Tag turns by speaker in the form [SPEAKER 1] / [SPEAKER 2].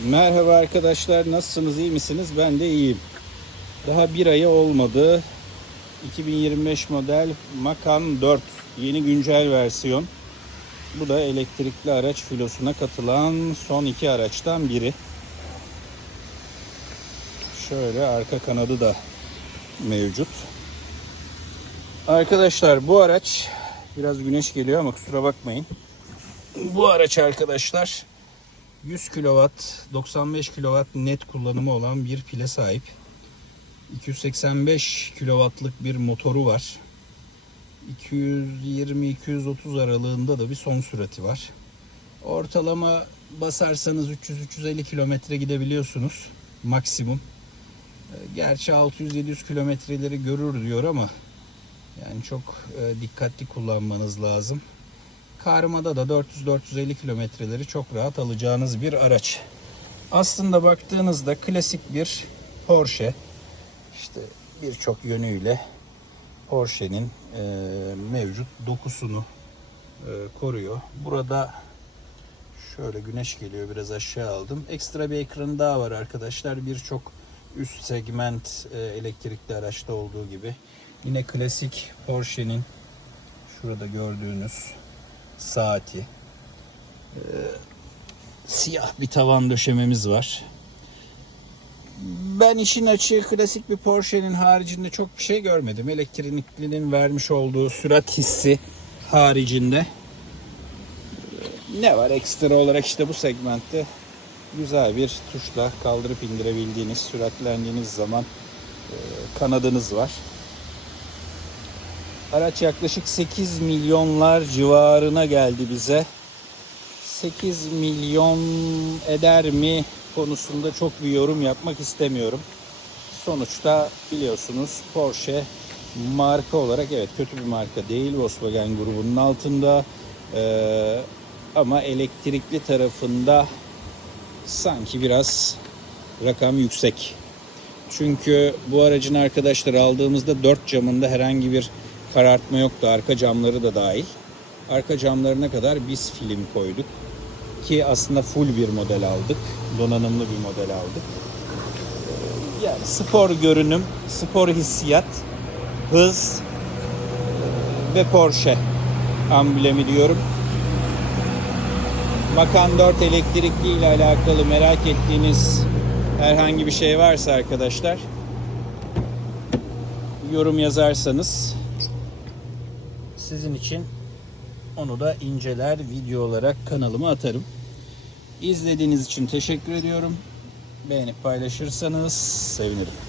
[SPEAKER 1] Merhaba arkadaşlar nasılsınız iyi misiniz? Ben de iyiyim. Daha bir ayı olmadı. 2025 model Macan 4 yeni güncel versiyon. Bu da elektrikli araç filosuna katılan son iki araçtan biri. Şöyle arka kanadı da mevcut. Arkadaşlar bu araç biraz güneş geliyor ama kusura bakmayın. Bu araç arkadaşlar 100 kW, 95 kW net kullanımı olan bir pile sahip. 285 kW'lık bir motoru var. 220-230 aralığında da bir son sürati var. Ortalama basarsanız 300-350 kilometre gidebiliyorsunuz maksimum. Ee, Gerçi 600-700 kilometreleri görür diyor ama yani çok e, dikkatli kullanmanız lazım. Karmada da 400-450 kilometreleri çok rahat alacağınız bir araç. Aslında baktığınızda klasik bir Porsche. İşte birçok yönüyle Porsche'nin e, mevcut dokusunu e, koruyor. Burada şöyle güneş geliyor biraz aşağı aldım. Ekstra bir ekranı daha var arkadaşlar. Birçok üst segment e, elektrikli araçta olduğu gibi. Yine klasik Porsche'nin şurada gördüğünüz saati. Ee, siyah bir tavan döşememiz var. Ben işin açığı klasik bir Porsche'nin haricinde çok bir şey görmedim. Elektriklinin vermiş olduğu sürat hissi haricinde. Ee, Ne var ekstra olarak işte bu segmentte güzel bir tuşla kaldırıp indirebildiğiniz, süratlendiğiniz zaman e, kanadınız var. Araç yaklaşık 8 milyonlar civarına geldi bize. 8 milyon eder mi konusunda çok bir yorum yapmak istemiyorum. Sonuçta biliyorsunuz Porsche marka olarak evet kötü bir marka değil. Volkswagen grubunun altında. Ee, ama elektrikli tarafında sanki biraz rakam yüksek. Çünkü bu aracın arkadaşlar aldığımızda dört camında herhangi bir karartma yoktu. Arka camları da dahil. Arka camlarına kadar biz film koyduk. Ki aslında full bir model aldık. Donanımlı bir model aldık. Yani spor görünüm, spor hissiyat, hız ve Porsche amblemi diyorum. Macan 4 elektrikli ile alakalı merak ettiğiniz herhangi bir şey varsa arkadaşlar yorum yazarsanız sizin için onu da inceler video olarak kanalıma atarım. İzlediğiniz için teşekkür ediyorum. Beğenip paylaşırsanız sevinirim.